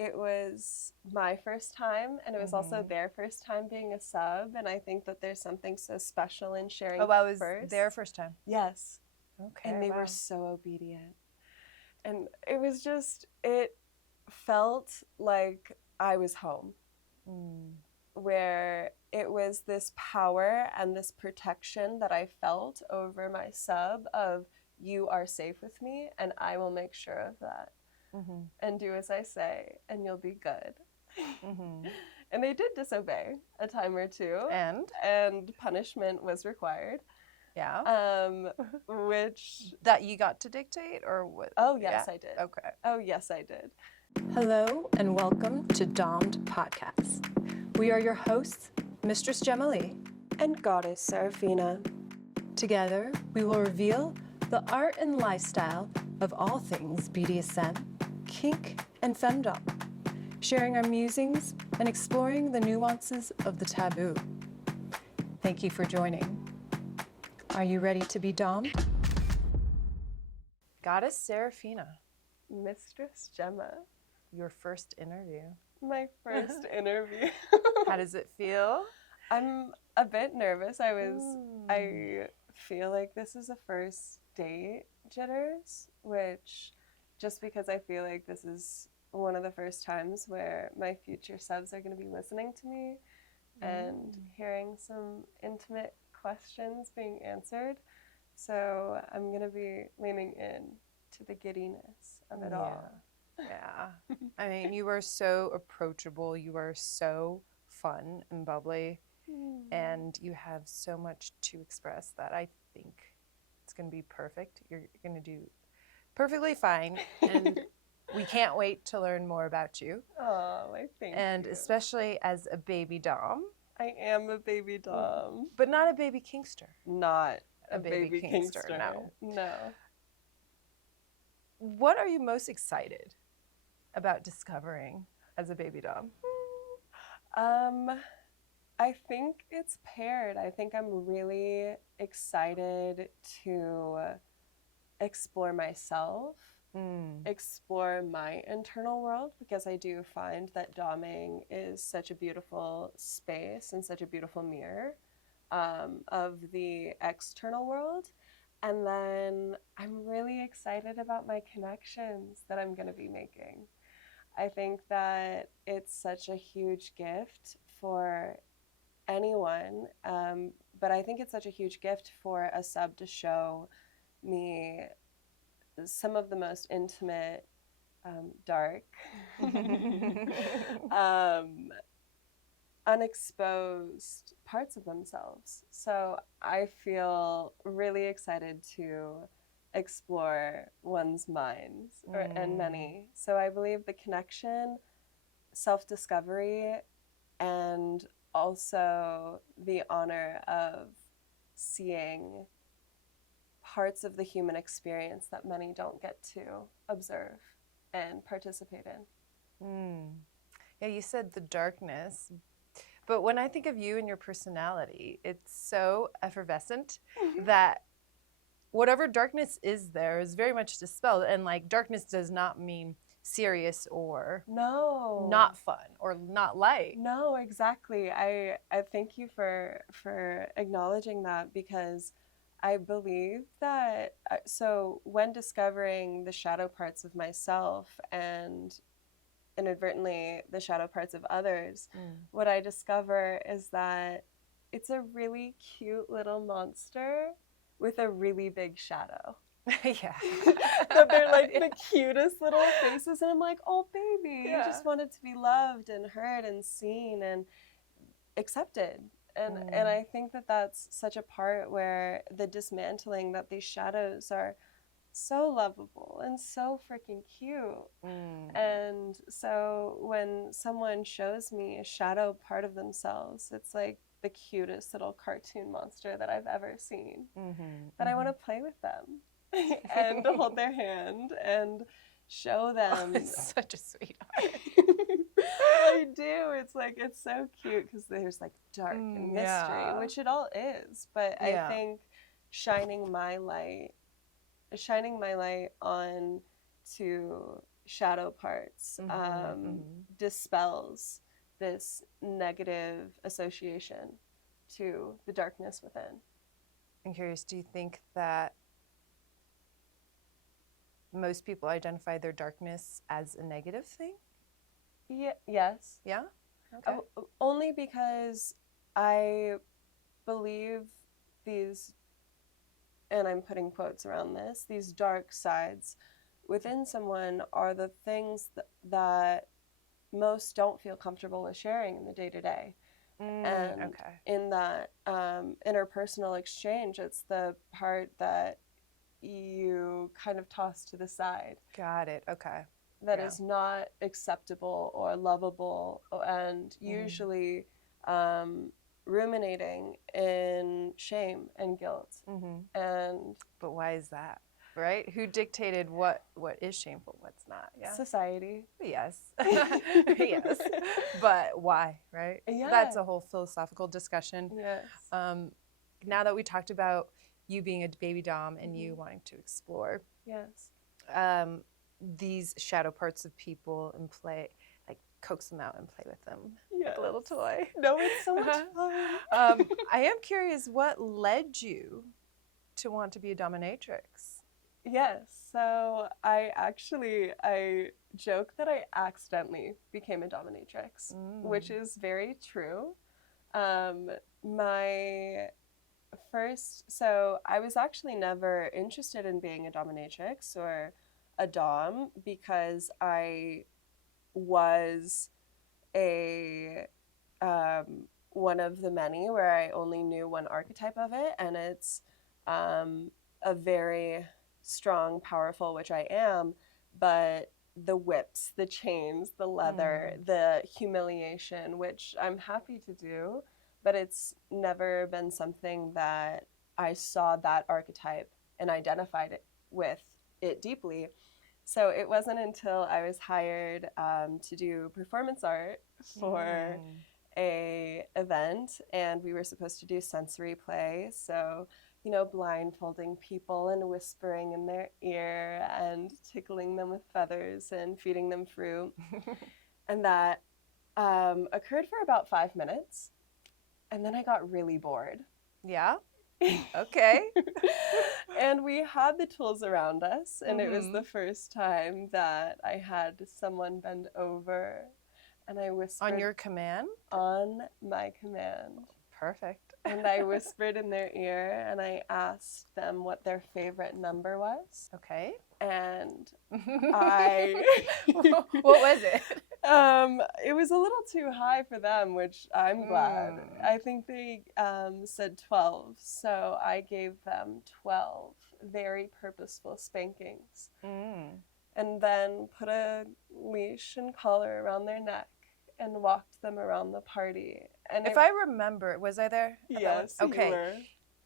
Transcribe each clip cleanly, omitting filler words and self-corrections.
it was my first time, and it was also their first time being a sub, and I think that there's something so special in sharing first. Their first time? Yes. Okay, and they were so obedient. And it was just, it felt like I was home, where it was this power and this protection that I felt over my sub of, you are safe with me, and I will make sure of that. And do as I say, and you'll be good. And they did disobey a time or two. And punishment was required. Yeah. Which... That you got to dictate, or what? Oh, yes, I did. Okay. Oh, yes, I did. Hello, and welcome to Domme Podcast. We are your hosts, Mistress Gemma and Goddess Seraphyna. Together, we will reveal the art and lifestyle of all things BDSM, kink, and FemDom, sharing our musings and exploring the nuances of the taboo. Thank you for joining. Are you ready to be Dom? Goddess Seraphyna. Mistress Gemma. Your first interview. My first interview. How does it feel? I'm a bit nervous. I feel like this is a first date jitters, which, just because I feel like this is one of the first times where my future subs are going to be listening to me and hearing some intimate questions being answered. So I'm going to be leaning in to the giddiness of it all. Yeah. I mean, you are so approachable. You are so fun and bubbly. And you have so much to express that I think it's going to be perfect. You're going to do perfectly fine. And we can't wait to learn more about you. Oh, thank you. And especially as a baby Dom. I am a baby Dom. But not a baby kinkster. Not a baby kinkster. No. What are you most excited about discovering as a baby Dom? I think it's paired. I think I'm really excited to explore myself, explore my internal world, because I do find that Domming is such a beautiful space and such a beautiful mirror of the external world. And then I'm really excited about my connections that I'm going to be making. I think that it's such a huge gift for anyone, but I think it's such a huge gift for a sub to show me some of the most intimate, dark, unexposed parts of themselves. So I feel really excited to explore one's minds, and many. So I believe the connection, self-discovery, and also the honor of seeing parts of the human experience that many don't get to observe and participate in. Yeah, you said the darkness, but when I think of you and your personality, it's so effervescent that whatever darkness is there is very much dispelled. And like, darkness does not mean serious or not fun or not light. No, exactly. I thank you for acknowledging that, because I believe that, so when discovering the shadow parts of myself and inadvertently the shadow parts of others, what I discover is that it's a really cute little monster with a really big shadow. Yeah. That they're like the cutest little faces, and I'm like, oh baby, you just wanted to be loved and heard and seen and accepted. And I think that that's such a part where the dismantling, that these shadows are so lovable and so freaking cute. And so when someone shows me a shadow part of themselves, it's like the cutest little cartoon monster that I've ever seen, that I want to play with them and hold their hand and show them. It's such a sweetheart. I do. It's like, it's so cute because there's like dark and mystery, which it all is. But I think shining my light on to shadow parts, dispels this negative association to the darkness within. I'm curious, do you think that most people identify their darkness as a negative thing? Yes. Yeah? Okay. Only because I believe these, and I'm putting quotes around this, these dark sides within someone are the things that most don't feel comfortable with sharing in the day-to-day. And in that interpersonal exchange, it's the part that you kind of toss to the side. Got it. Okay. That is not acceptable or lovable, and usually ruminating in shame and guilt. And but why is that? Right? Who dictated what is shameful, what's not? Yeah. Society. Yes. Yes. But why, right? Yeah. That's a whole philosophical discussion. Yes. Now that we talked about you being a baby Dom and you wanting to explore. Yes. These shadow parts of people and play, like coax them out and play with them. Yes. Like a little toy. No, it's so much fun. I am curious, what led you to want to be a dominatrix? Yes, so I joke that I accidentally became a dominatrix, which is very true. So I was actually never interested in being a dominatrix or a dom because I was one of the many where I only knew one archetype of it, and it's a very strong, powerful, which I am, but the whips, the chains, the leather, the humiliation, which I'm happy to do, but it's never been something that I saw that archetype and identified it with it deeply. So it wasn't until I was hired to do performance art for a event, and we were supposed to do sensory play. So, you know, blindfolding people and whispering in their ear and tickling them with feathers and feeding them fruit. And that occurred for about 5 minutes. And then I got really bored. Yeah? Okay. And we had the tools around us, and it was the first time that I had someone bend over and I whispered. On your command? On my command. Perfect. And I whispered in their ear and I asked them what their favorite number was. Okay. And what was it? It was a little too high for them, which I'm glad. I think they said 12, so I gave them 12 very purposeful spankings. And then put a leash and collar around their neck and walked them around the party. And if I remember, was I there? Yes, okay. You were.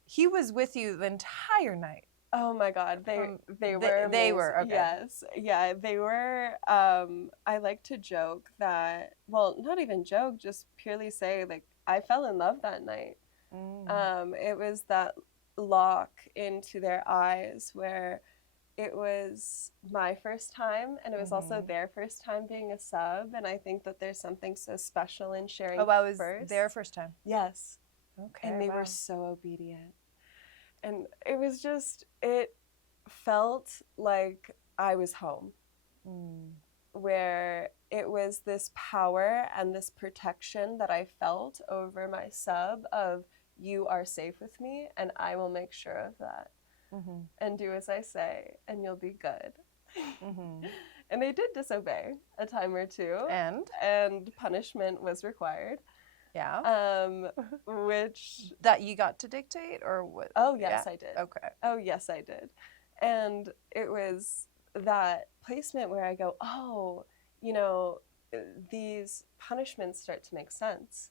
He was with you the entire night. Oh my God, they were. They were, okay. Yes, yeah, they were. I like to joke that, well, not even joke, just purely say, like, I fell in love that night. It was that lock into their eyes where it was my first time, and it was also their first time being a sub, and I think that there's something so special in sharing. Oh, it was their first time? Yes. Okay. And they were so obedient. And it was just, it felt like I was home, where it was this power and this protection that I felt over my sub of, you are safe with me, and I will make sure of that. And do as I say, and you'll be good. And they did disobey a time or two. And punishment was required. Yeah. Which... That you got to dictate, or what? Oh, yes, I did. Okay. Oh, yes, I did. And it was that placement where I go, oh, you know, these punishments start to make sense.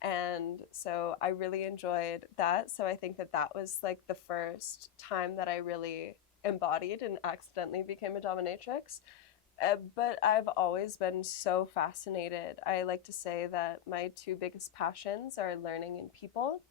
And so I really enjoyed that. So I think that that was like the first time that I really embodied and accidentally became a dominatrix. But I've always been so fascinated. I like to say that my two biggest passions are learning and people.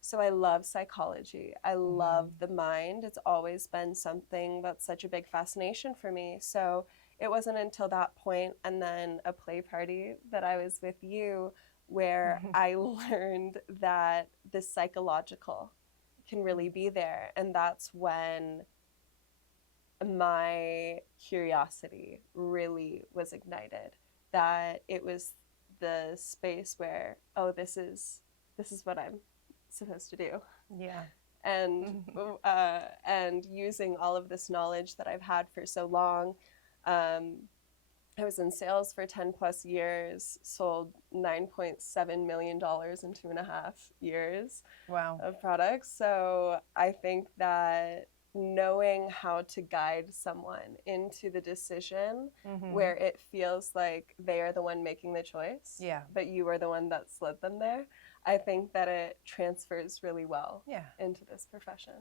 So I love psychology. I love the mind. It's always been something that's such a big fascination for me. So it wasn't until that point and then a play party that I was with you where I learned that the psychological can really be there. And that's when my curiosity really was ignited, that it was the space where, oh, this is what I'm supposed to do. Yeah. And using all of this knowledge that I've had for so long. I was in sales for 10 plus years, sold $9.7 million in 2.5 years Wow. of products. So I think that knowing how to guide someone into the decision where it feels like they are the one making the choice, but you are the one that led them there, I think that it transfers really well into this profession.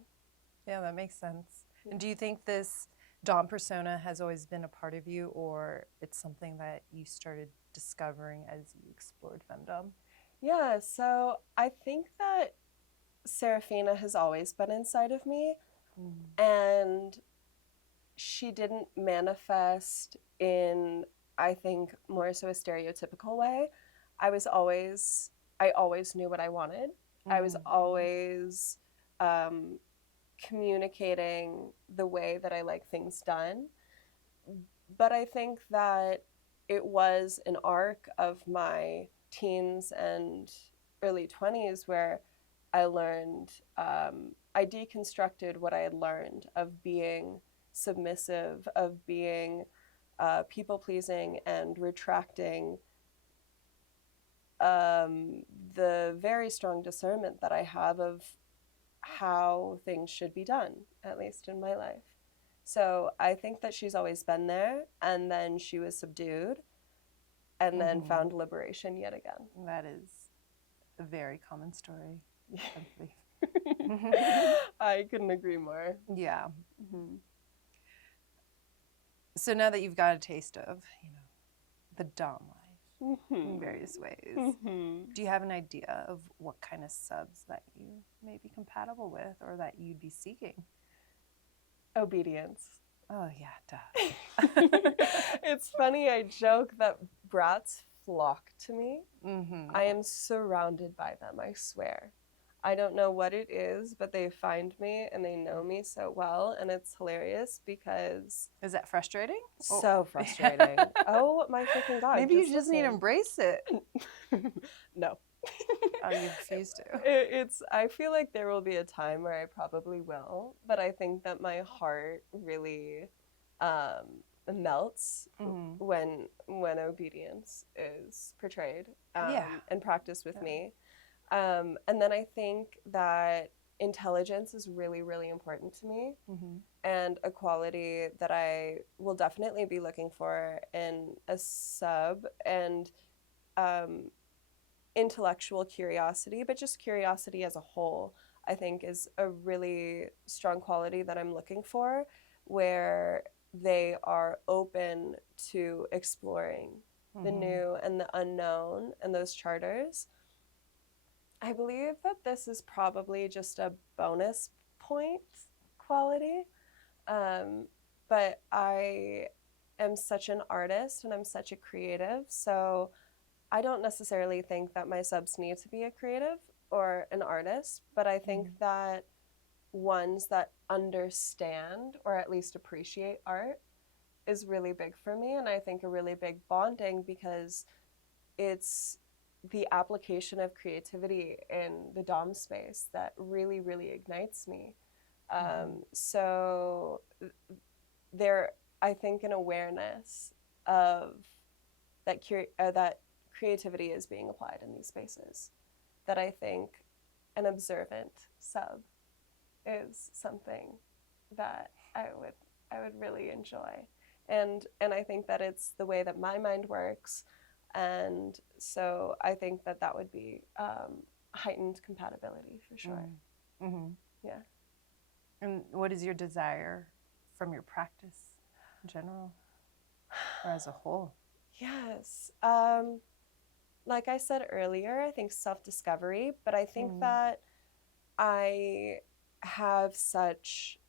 Yeah, that makes sense. And do you think this Dom persona has always been a part of you, or it's something that you started discovering as you explored FemDom? Yeah, so I think that Seraphyna has always been inside of me, and she didn't manifest in, I think, more so a stereotypical way. I always knew what I wanted. I was always communicating the way that I like things done. But I think that it was an arc of my teens and early 20s where I learned, I deconstructed what I had learned of being submissive, of being people-pleasing, and retracting the very strong discernment that I have of how things should be done, at least in my life. So I think that she's always been there, and then she was subdued, and then found liberation yet again. That is a very common story, I believe. I couldn't agree more. Yeah. So now that you've got a taste of, the Dom life in various ways, do you have an idea of what kind of subs that you may be compatible with or that you'd be seeking? Obedience. Oh, yeah, duh. It's funny, I joke that brats flock to me. I am surrounded by them, I swear. I don't know what it is, but they find me and they know me so well, and it's hilarious because... Is that frustrating? So frustrating. Oh my freaking God. Maybe you just need to embrace it. No. Oh, you refuse to. I feel like there will be a time where I probably will, but I think that my heart really melts when obedience is portrayed and practiced with me. And then I think that intelligence is really, really important to me, and a quality that I will definitely be looking for in a sub, and intellectual curiosity, but just curiosity as a whole, I think is a really strong quality that I'm looking for, where they are open to exploring the new and the unknown and those charters. I believe that this is probably just a bonus point quality, but I am such an artist and I'm such a creative, so I don't necessarily think that my subs need to be a creative or an artist, but I think that ones that understand or at least appreciate art is really big for me, and I think a really big bonding, because it's the application of creativity in the Dom space that really, really ignites me. So there, I think, an awareness of that that creativity is being applied in these spaces, that I think an observant sub is something that I would really enjoy. And I think that it's the way that my mind works. And so I think that that would be heightened compatibility for sure. Yeah. And what is your desire from your practice in general or as a whole? Yes. Like I said earlier, I think self-discovery, but I think that I have such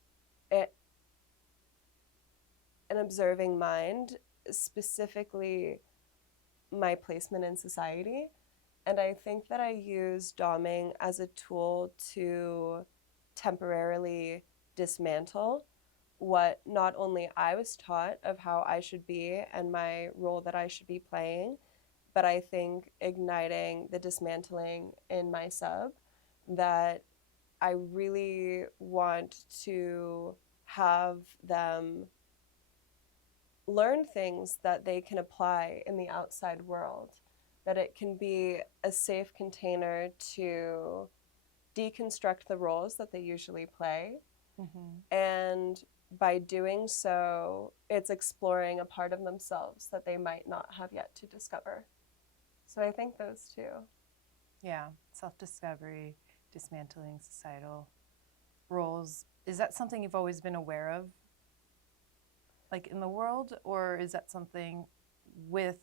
an observing mind, specifically my placement in society. And I think that I use Domming as a tool to temporarily dismantle what not only I was taught of how I should be and my role that I should be playing, but I think igniting the dismantling in my sub, that I really want to have them learn things that they can apply in the outside world, that it can be a safe container to deconstruct the roles that they usually play. And by doing so, it's exploring a part of themselves that they might not have yet to discover. So I think those two. Yeah, self-discovery, dismantling societal roles. Is that something you've always been aware of, like in the world, or is that something with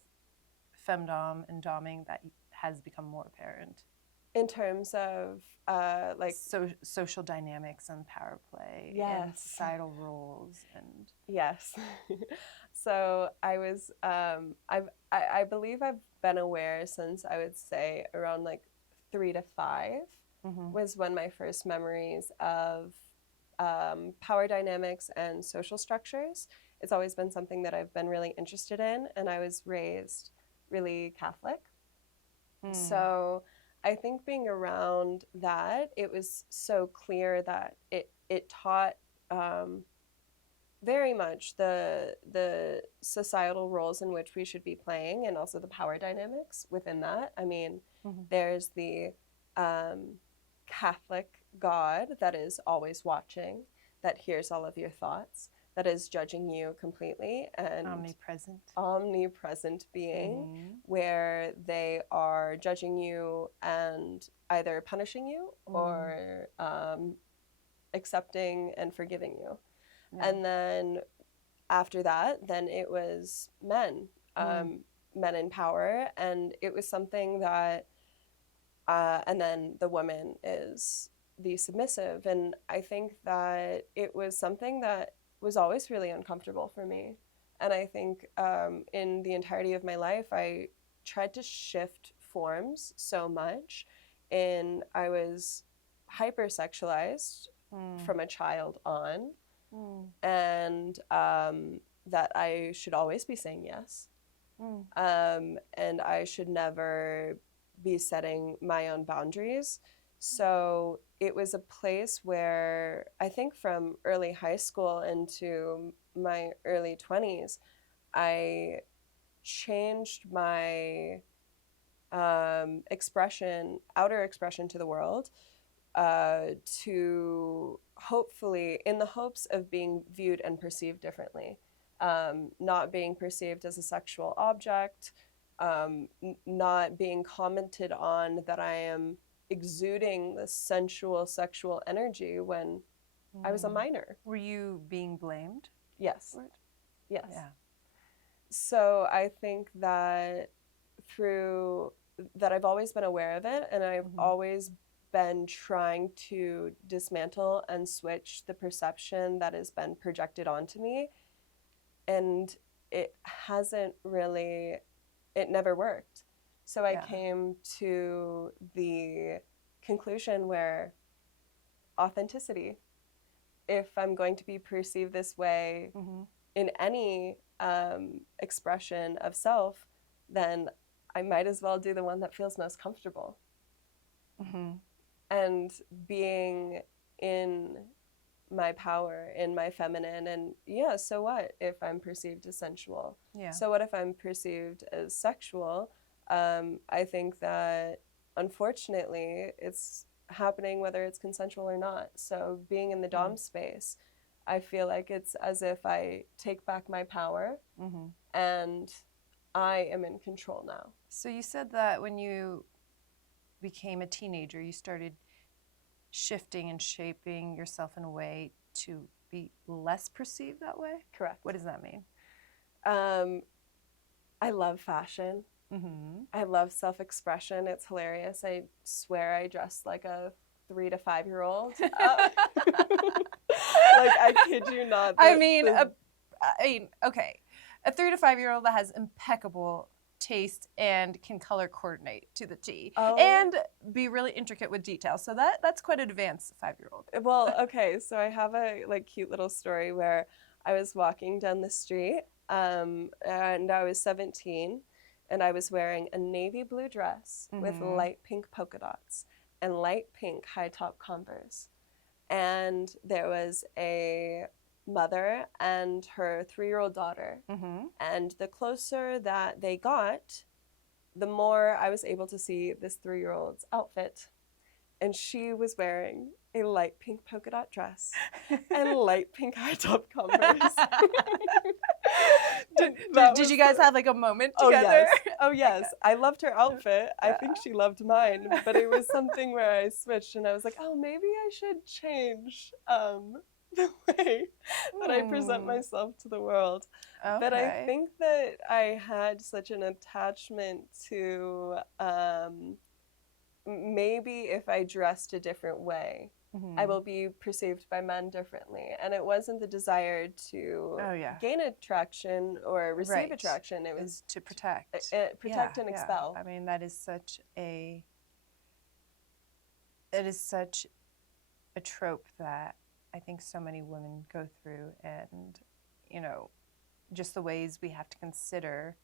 FemDom and Domming that has become more apparent? In terms of social dynamics and power play, yes, and societal roles, and yes. So I was I believe I've been aware since I would say around like 3 to 5 was when my first memories of power dynamics and social structures. It's always been something that I've been really interested in, and I was raised really Catholic. So I think being around that, it was so clear that it taught very much the societal roles in which we should be playing, and also the power dynamics within that. I mean, there's the Catholic God that is always watching, that hears all of your thoughts, that is judging you completely, and omnipresent being, where they are judging you and either punishing you or accepting and forgiving you. And then after that, then it was men in power, and it was something that and then the woman is the submissive, and I think that it was something that was always really uncomfortable for me. And I think in the entirety of my life, I tried to shift forms so much. And I was hypersexualized from a child on, and that I should always be saying yes. And I should never be setting my own boundaries. So it was a place where I think from early high school into my early 20s, I changed my expression, outer expression to the world, to hopefully, in the hopes of being viewed and perceived differently, not being perceived as a sexual object, not being commented on that I am exuding the sensual sexual energy when I was a minor. Were you being blamed? Yes. For it? Yes. Yeah. So I think that through that I've always been aware of it, and I've always been trying to dismantle and switch the perception that has been projected onto me. And it hasn't really, it never worked. So I came to the conclusion where authenticity, if I'm going to be perceived this way in any expression of self, then I might as well do the one that feels most comfortable. And being in my power, in my feminine, and so what if I'm perceived as sensual? So what if I'm perceived as sexual? I think that unfortunately it's happening whether it's consensual or not. So being in the Dom space, I feel like it's as if I take back my power and I am in control now. So you said that when you became a teenager, you started shifting and shaping yourself in a way to be less perceived that way? Correct. What does that mean? I love fashion. I love self-expression. It's hilarious. I swear I dress like a 3 to 5 year old. Like, I kid you not. I mean, okay, a 3 to 5-year-old that has impeccable taste and can color coordinate to the T and be really intricate with details. So that's quite an advanced 5-year-old. Well, okay, so I have a like cute little story where I was walking down the street, and I was 17, and I was wearing a navy blue dress with light pink polka dots and light pink high top Converse. And there was a mother and her 3-year-old daughter. And the closer that they got, the more I was able to see this 3-year-old's outfit. And she was wearing a light pink polka dot dress and light pink high top Converse. Did you guys have like a moment together? Oh yes. I loved her outfit. I think she loved mine, but it was something where I switched and I was like, oh, maybe I should change the way that I present myself to the world. Okay. But I think that I had such an attachment to maybe if I dressed a different way, I will be perceived by men differently. And it wasn't the desire to gain attraction or receive attraction. It was to protect. Protect and expel. I mean, that is such a trope that I think so many women go through. And, you know, just the ways we have to consider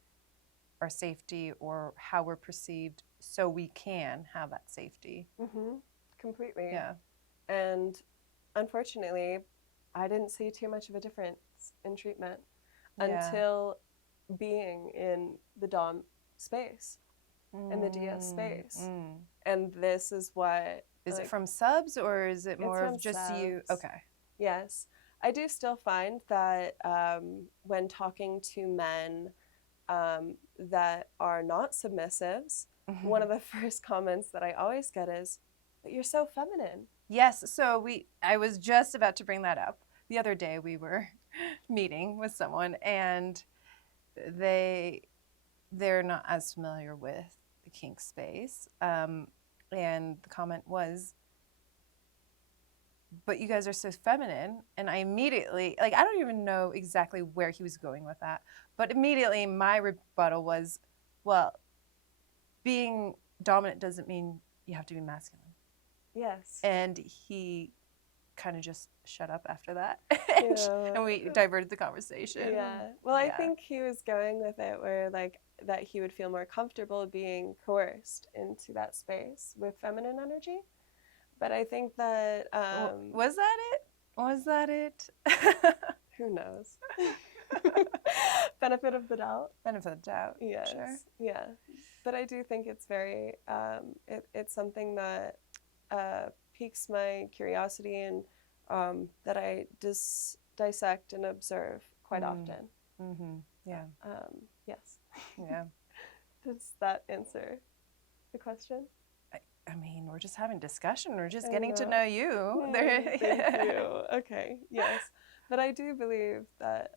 our safety or how we're perceived so we can have that safety. Completely. Yeah. And unfortunately, I didn't see too much of a difference in treatment until being in the Dom space, in the DS space. And this is what... Is it from subs or is it more of just subs. You? Okay. Yes. I do still find that when talking to men that are not submissives, one of the first comments that I always get is, but you're so feminine. Yes, so I was just about to bring that up. The other day we were meeting with someone and they're not as familiar with the kink space. And the comment was, but you guys are so feminine. And I immediately, like, I don't even know exactly where he was going with that. But immediately my rebuttal was, well, being dominant doesn't mean you have to be masculine. Yes. And he kind of just shut up after that. And we diverted the conversation. Yeah. Well, I think he was going with it where, like, that he would feel more comfortable being coerced into that space with feminine energy. But I think that... was that it? Was that it? Who knows? Benefit of the doubt. Benefit of the doubt. Yes. Sure. Yeah. But I do think it's very... it's something that piques my curiosity and that I dissect and observe quite often. Yeah. Yes. Yeah. Does that answer the question? I mean, we're just having discussion. We're just getting to know you. Thank you. Okay. Yes. But I do believe that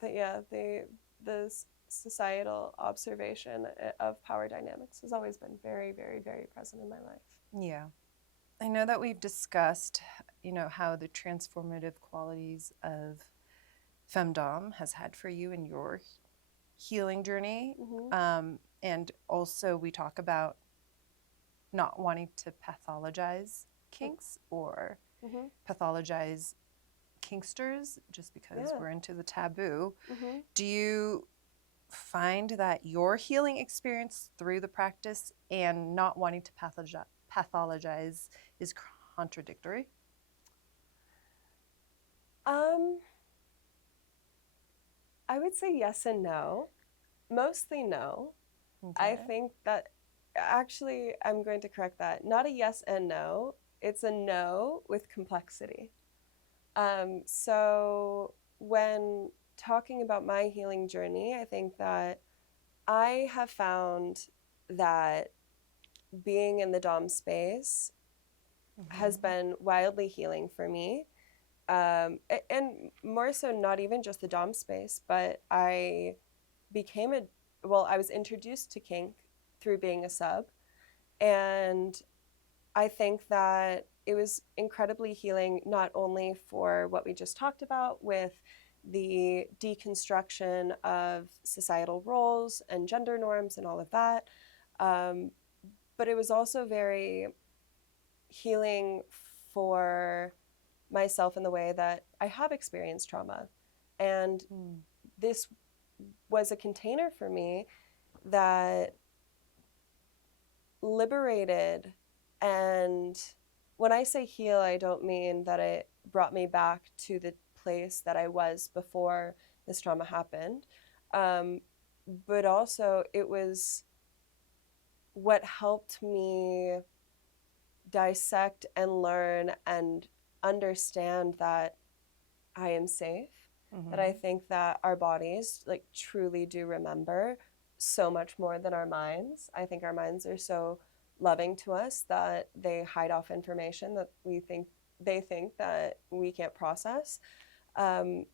the societal observation of power dynamics has always been very, very, very present in my life. Yeah. I know that we've discussed, you know, how the transformative qualities of FemDom has had for you in your healing journey. And also we talk about not wanting to pathologize kinks or pathologize kinksters just because we're into the taboo. Do you find that your healing experience through the practice and not wanting to pathologize is contradictory? I would say yes and no. Mostly no. Okay. I think that actually I'm going to correct that. Not a yes and no. It's a no with complexity. So when talking about my healing journey, I think that I have found that being in the Dom space has been wildly healing for me. And more so not even just the Dom space, but I was introduced to kink through being a sub. And I think that it was incredibly healing, not only for what we just talked about with the deconstruction of societal roles and gender norms and all of that. But it was also very healing for myself in the way that I have experienced trauma. And this was a container for me that liberated. And when I say heal, I don't mean that it brought me back to the place that I was before this trauma happened. But also it was what helped me dissect and learn and understand that I am safe, that I think that our bodies like truly do remember so much more than our minds. I think our minds are so loving to us that they hide off information that they think that we can't process.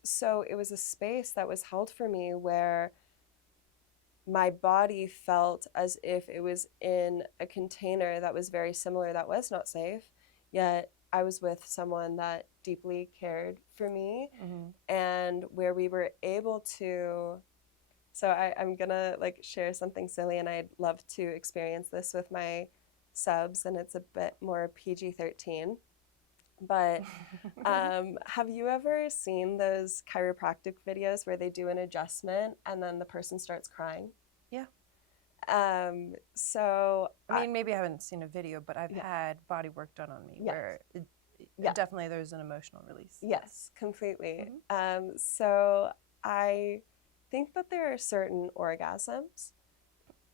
So it was a space that was held for me where my body felt as if it was in a container that was very similar, that was not safe, yet I was with someone that deeply cared for me, and where we were able to, so I'm gonna like share something silly, and I'd love to experience this with my subs, and it's a bit more PG-13. But have you ever seen those chiropractic videos where they do an adjustment and then the person starts crying? Yeah. So I mean, maybe I haven't seen a video, but I've had body work done on me where definitely there's an emotional release. Yes, completely. So I think that there are certain orgasms.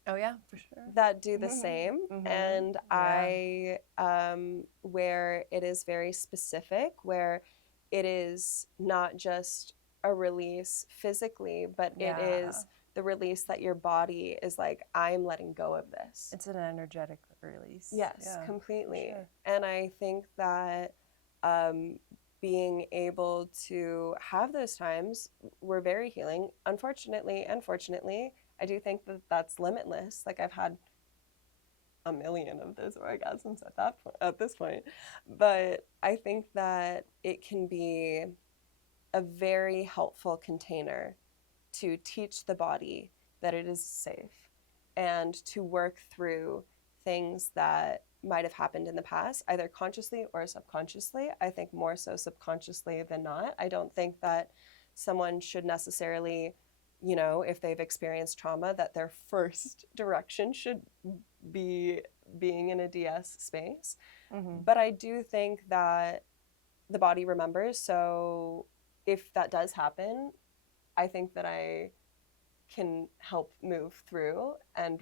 Oh yeah, for sure. That do the same. And I, where it is very specific, where it is not just a release physically, but it is the release that your body is like, I'm letting go of this. It's an energetic release. Yes, completely. Sure. And I think that being able to have those times were very healing. Unfortunately and fortunately, I do think that that's limitless. Like I've had a million of those orgasms at this point. But I think that it can be a very helpful container to teach the body that it is safe and to work through things that might have happened in the past, either consciously or subconsciously. I think more so subconsciously than not. I don't think that someone should necessarily, you know, if they've experienced trauma, that their first direction should be being in a DS space. But I do think that the body remembers. So if that does happen, I think that I can help move through and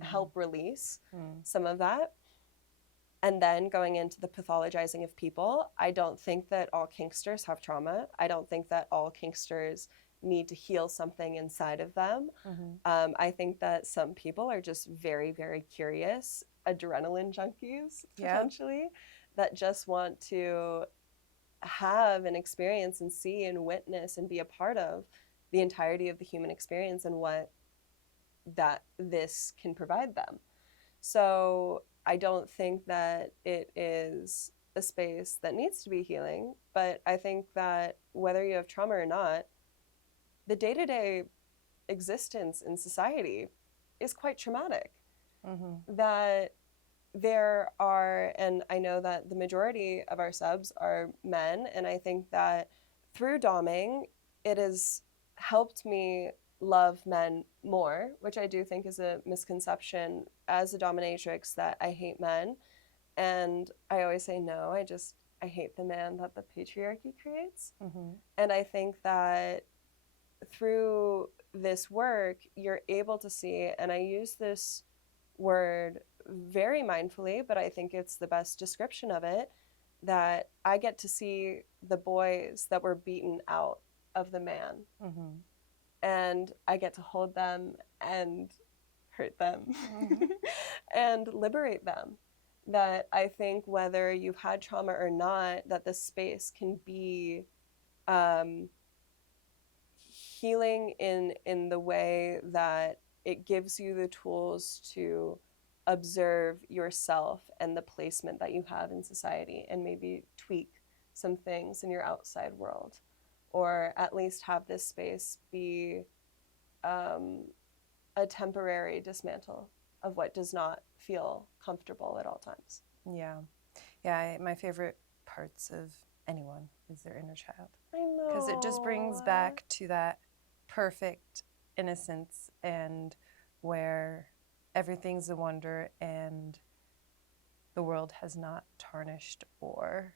help release some of that. And then going into the pathologizing of people, I don't think that all kinksters have trauma. I don't think that all kinksters need to heal something inside of them. I think that some people are just very, very curious, adrenaline junkies, potentially, that just want to have an experience and see and witness and be a part of the entirety of the human experience and what that this can provide them. So I don't think that it is a space that needs to be healing, but I think that whether you have trauma or not, the day-to-day existence in society is quite traumatic. That there are, and I know that the majority of our subs are men, and I think that through Domming, it has helped me love men more, which I do think is a misconception as a dominatrix, that I hate men. And I always say, no, I hate the man that the patriarchy creates. And I think that through this work, you're able to see, and I use this word very mindfully, but I think it's the best description of it, that I get to see the boys that were beaten out of the man. And I get to hold them and hurt them and liberate them. That I think whether you've had trauma or not, that this space can be healing in the way that it gives you the tools to observe yourself and the placement that you have in society and maybe tweak some things in your outside world, or at least have this space be a temporary dismantle of what does not feel comfortable at all times. Yeah. Yeah, my favorite parts of anyone is their inner child. I know. Because it just brings back to that perfect innocence and where everything's a wonder and the world has not tarnished or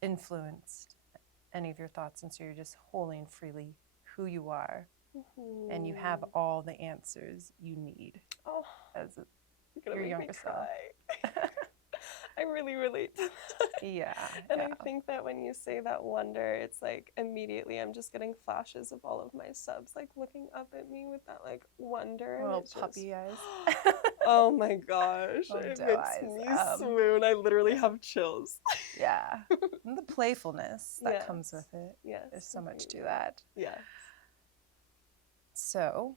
influenced any of your thoughts. And so you're just holding freely who you are. Mm-hmm. And you have all the answers you need as your younger self. I really relate to that. Yeah. And I think that when you say that wonder, it's like immediately I'm just getting flashes of all of my subs like looking up at me with that like wonder. Little puppy eyes. Oh my gosh. It makes me swoon. I literally have chills. Yeah. And the playfulness that comes with it. Yes. There's so much to that. Yeah. So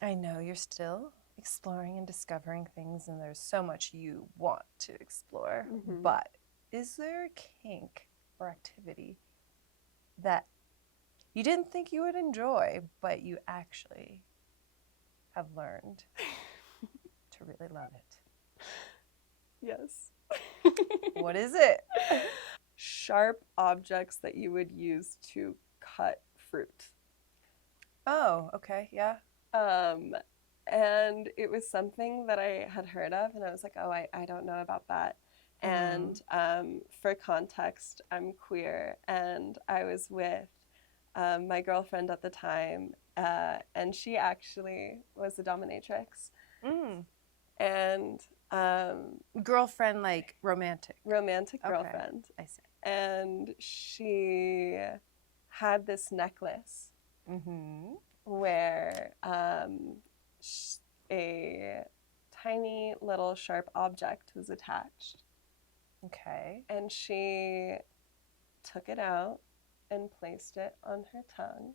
I know you're still exploring and discovering things, and there's so much you want to explore. Mm-hmm. But is there a kink or activity that you didn't think you would enjoy, but you actually have learned to really love it? Yes. What is it? Sharp objects that you would use to cut fruit. Oh, okay, yeah. And it was something that I had heard of, and I was like, oh, I don't know about that. Mm-hmm. And for context, I'm queer, and I was with my girlfriend at the time, and she actually was a dominatrix. Mm. And girlfriend, like romantic girlfriend. I see. And she had this necklace where a tiny little sharp object was attached. Okay. And she took it out and placed it on her tongue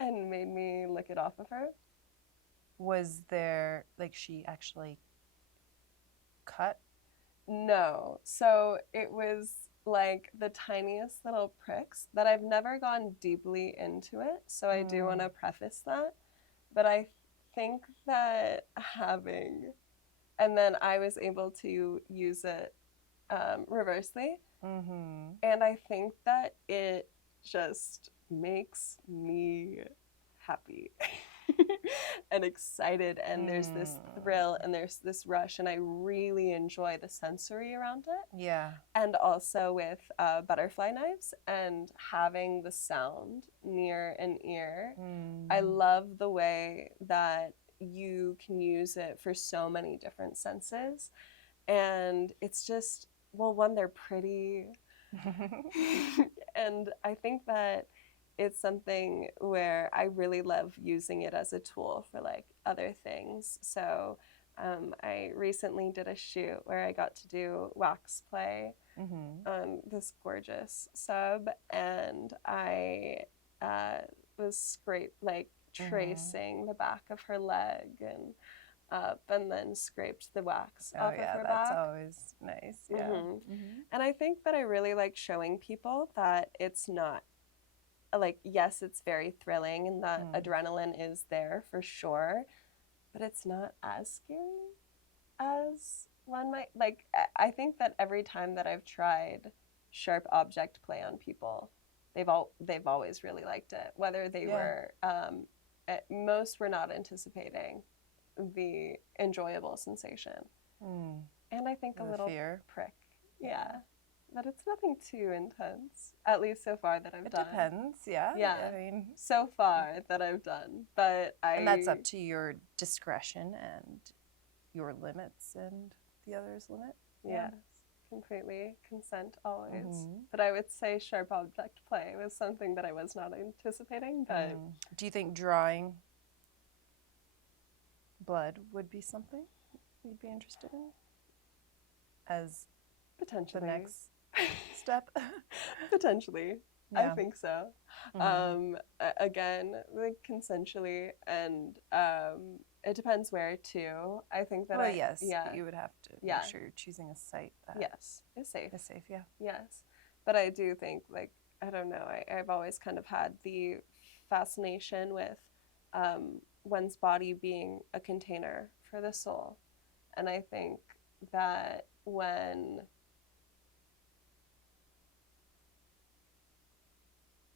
and made me lick it off of her. Was there, like, she actually cut? No. So it was like the tiniest little pricks that I've never gone deeply into it. So I do want to preface that. But I think that and then I was able to use it reversely. Mm-hmm. And I think that it just makes me happy and excited. And there's this thrill and there's this rush. And I really enjoy the sensory around it. Yeah. And also with butterfly knives and having the sound near an ear. I love the way that you can use it for so many different senses. And it's just, well, one, they're pretty. And I think that it's something where I really love using it as a tool for like other things. So I recently did a shoot where I got to do wax play on this gorgeous sub, and I was tracing the back of her leg and up, and then scraped the wax off of her back. That's always nice. Yeah. And I think that I really like showing people that it's not like, yes, it's very thrilling and that adrenaline is there for sure, but it's not as scary as one might. Like, I think that every time that I've tried sharp object play on people, they've always really liked it, whether they were most were not anticipating the enjoyable sensation. And I think a little prick. Yeah. But it's nothing too intense, at least so far that I've done. It depends, yeah. Yeah, I mean, so far that I've done. And that's up to your discretion and your limits and the other's limit. Yes, completely. Consent always. But I would say sharp object play was something that I was not anticipating. But do you think drawing blood would be something you'd be interested in as potentially the next step? Potentially. I think so. Again, like consensually, and it depends where too. I think that you would have to make sure you're choosing a site that is safe. Is safe, yeah. Yes. But I do think, like, I don't know, I've always kind of had the fascination with one's body being a container for the soul. And I think that when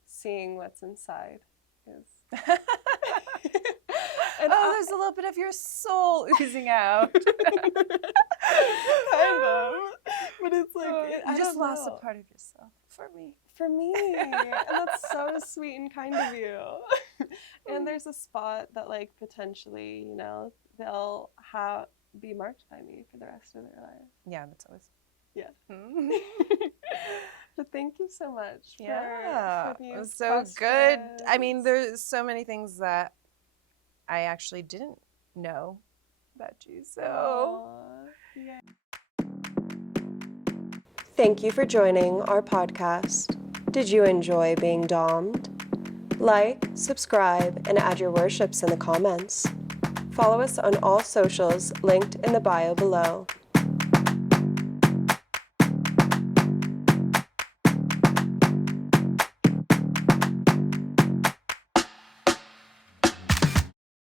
seeing what's inside is... And there's a little bit of your soul oozing out. Kind of. But it's like, you just lost a part of yourself for me. For me. And that's so sweet and kind of you. And there's a spot that, like, potentially, you know, they'll be marked by me for the rest of their life. Yeah, that's always. Yeah. But thank you so much for these it was so questions. good. I mean, there's so many things that I actually didn't know about you. So. Yeah. Thank you for joining our podcast. Did you enjoy being dommed? Like, subscribe, and add your worships in the comments. Follow us on all socials linked in the bio below.